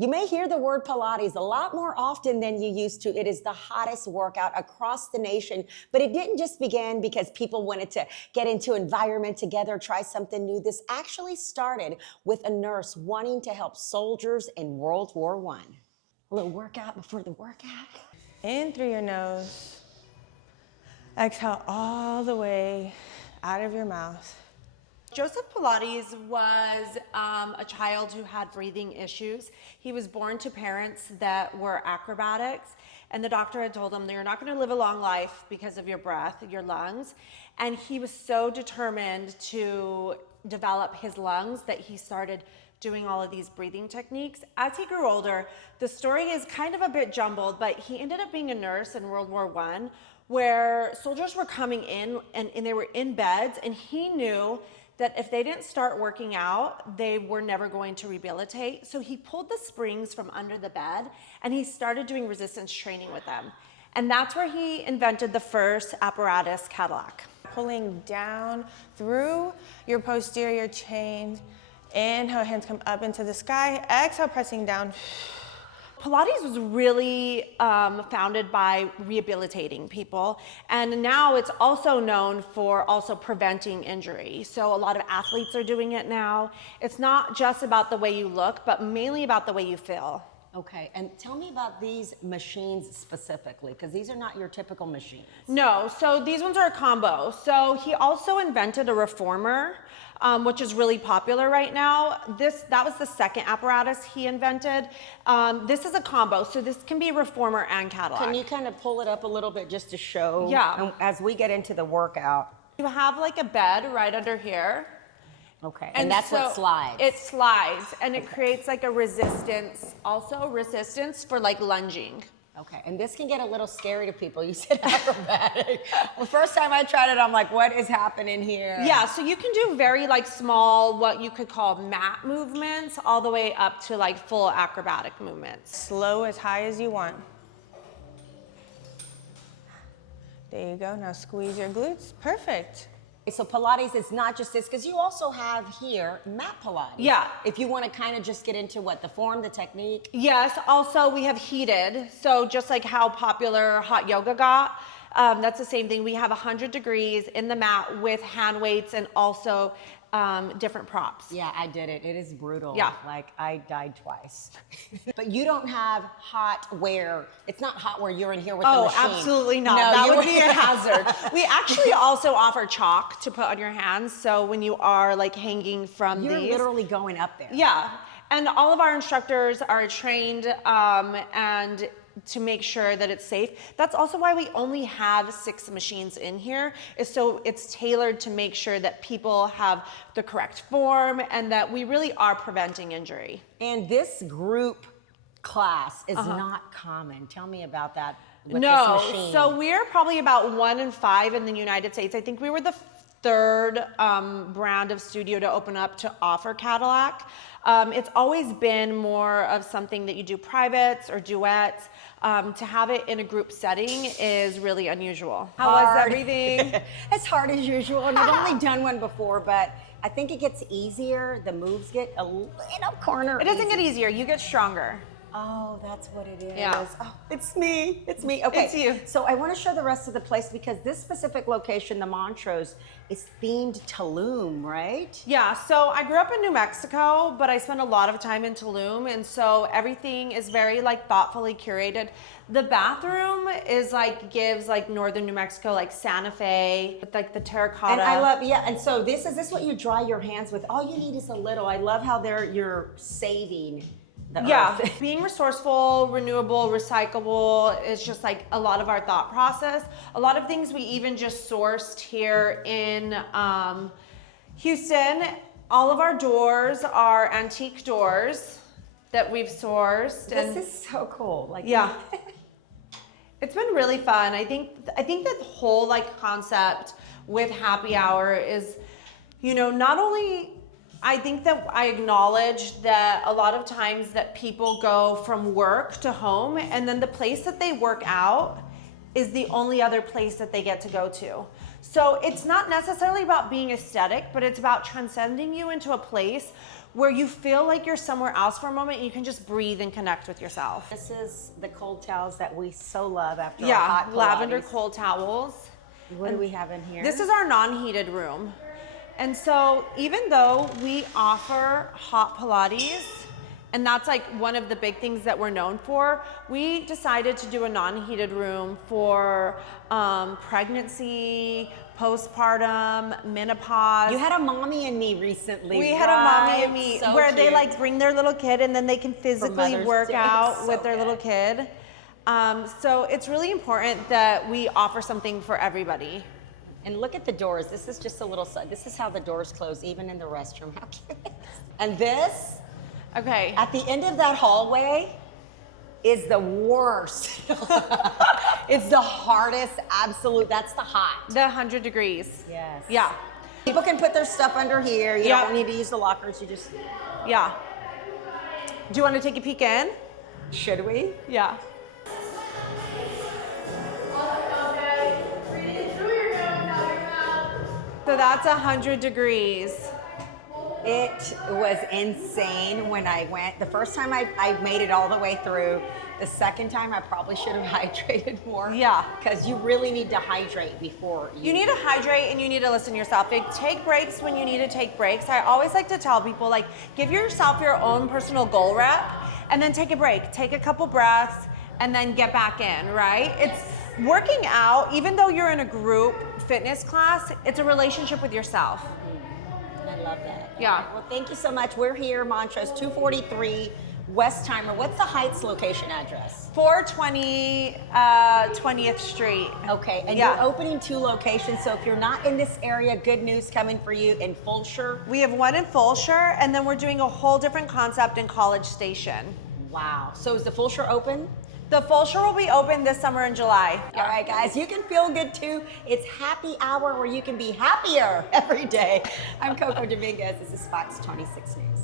You may hear the word Pilates a lot more often than you used to. It is the hottest workout across the nation, but it didn't just begin because people wanted to get into environment together, try something new. This actually started with a nurse wanting to help soldiers in World War I. A little workout before the workout. In through your nose. Exhale all the way out of your mouth. Joseph Pilates was a child who had breathing issues. He was born to parents that were acrobatics, and the doctor had told him that you're not going to live a long life because of your breath, your lungs. And he was so determined to develop his lungs that he started doing all of these breathing techniques. As he grew older, the story is kind of a bit jumbled, but he ended up being a nurse in World War I, where soldiers were coming in and they were in beds, and he knew that if they didn't start working out, they were never going to rehabilitate. So he pulled the springs from under the bed and he started doing resistance training with them. And that's where he invented the first apparatus, Cadillac. Pulling down through your posterior chain. Inhale, hands come up into the sky. Exhale, pressing down. Pilates was really founded by rehabilitating people, and now it's also known for also preventing injury. So a lot of athletes are doing it now. It's not just about the way you look, but mainly about the way you feel. Okay, and tell me about these machines specifically, because these are not your typical machines. No, so these ones are a combo. So he also invented a reformer, which is really popular right now. That was the second apparatus he invented. This is a combo, so this can be reformer and Cadillac. Can you kind of pull it up a little bit just to show? Yeah. As we get into the workout. You have like a bed right under here. Okay, and that's what slides. It slides, and it creates like a resistance, also resistance for like lunging. Okay, and this can get a little scary to people. You said acrobatic. Well, first time I tried it, I'm like, what is happening here? Yeah, so you can do very like small, what you could call mat movements, all the way up to like full acrobatic movements. Slow as high as you want. There you go, now squeeze your glutes, perfect. So Pilates is not just this, because you also have here mat Pilates. Yeah. If you want to kind of just get into what, the form, the technique? Yes, also we have heated. So just like how popular hot yoga got, that's the same thing. We have 100 degrees in the mat with hand weights and also different props. Yeah, I did it. It is brutal. Yeah. Like I died twice. But you don't have hot where, it's not hot where you're in here with the machine. Oh, absolutely not. No, that would be a hazard. We actually also offer chalk to put on your hands. So when you are like hanging from You're these. literally going up there. Yeah. And all of our instructors are trained and to make sure that it's safe. That's also why we only have 6 machines in here, is so it's tailored to make sure that people have the correct form and that we really are preventing injury. And this group class is not common. Tell me about that with this machine. So we're probably about 1 in 5 in the United States. I think we were the third brand of studio to open up to offer Cadillac. It's always been more of something that you do privates or duets. To have it in a group setting is really unusual. How was everything? As hard as usual, and I've only done one before, but I think it gets easier. The moves get a little corner. It doesn't get easier, you get stronger. Oh, that's what it is. Yeah. Oh, it's me. It's me. Okay. It's you. So I want to show the rest of the place because this specific location, the Montrose, is themed Tulum, right? Yeah, so I grew up in New Mexico, but I spent a lot of time in Tulum, and so everything is very like thoughtfully curated. The bathroom is like, gives like northern New Mexico, like Santa Fe, with like the terracotta. And I love, yeah, and so is this what you dry your hands with? All you need is a little. I love how you're saving the earth. Being resourceful, renewable, recyclable is just like a lot of our thought process. A lot of things we even just sourced here in Houston. All of our doors are antique doors that we've sourced. This is so cool. Like, yeah. It's been really fun. I think the whole like concept with happy hour is, you know, not only I think that I acknowledge that a lot of times that people go from work to home, and then the place that they work out is the only other place that they get to go to. So it's not necessarily about being aesthetic, but it's about transcending you into a place where you feel like you're somewhere else for a moment and you can just breathe and connect with yourself. This is the cold towels that we so love after our Yeah, hot Pilates. lavender cold towels. What do we have in here? This is our non-heated room. And so even though we offer hot Pilates, and that's like one of the big things that we're known for, we decided to do a non-heated room for pregnancy, postpartum, menopause. You had a mommy and me recently. We had a mommy and me So where they cute. like bring their little kid and then they can physically Mother's work Day. out So with their good. little kid. So it's really important that we offer something for everybody. And look at the doors. This is just a little side. This is how the doors close, even in the restroom. How cute. And this, Okay. at the end of that hallway, is the worst. It's the hardest, absolute, that's the hot. The 100 degrees. Yes. Yeah. People can put their stuff under here. You Yeah. don't need to use the lockers. You just, Yeah. Do you want to take a peek in? should we? Yeah. So that's 100 degrees. It was insane when I went. The first time I made it all the way through. The second time I probably should have hydrated more. Yeah. Because you really need to hydrate before You need to hydrate and you need to listen to yourself. Take breaks when you need to take breaks. I always like to tell people, like, give yourself your own personal goal rep and then take a break. Take a couple breaths and then get back in, right? It's working out, even though you're in a group fitness class, it's a relationship with yourself. I love that. Yeah. Well, thank you so much. We're here, Montrose, 243 Westheimer. What's the Heights location address? 420 20th Street. Okay, and Yeah. you're opening 2 locations. So if you're not in this area, good news coming for you in Fulshire. We have one in Fulshire, and then we're doing a whole different concept in College Station. Wow. So is the Fulshire open? The Fulshire will be open this summer in July. All right, guys, you can feel good too. It's happy hour where you can be happier every day. I'm Coco Dominguez. This is Fox 26 News.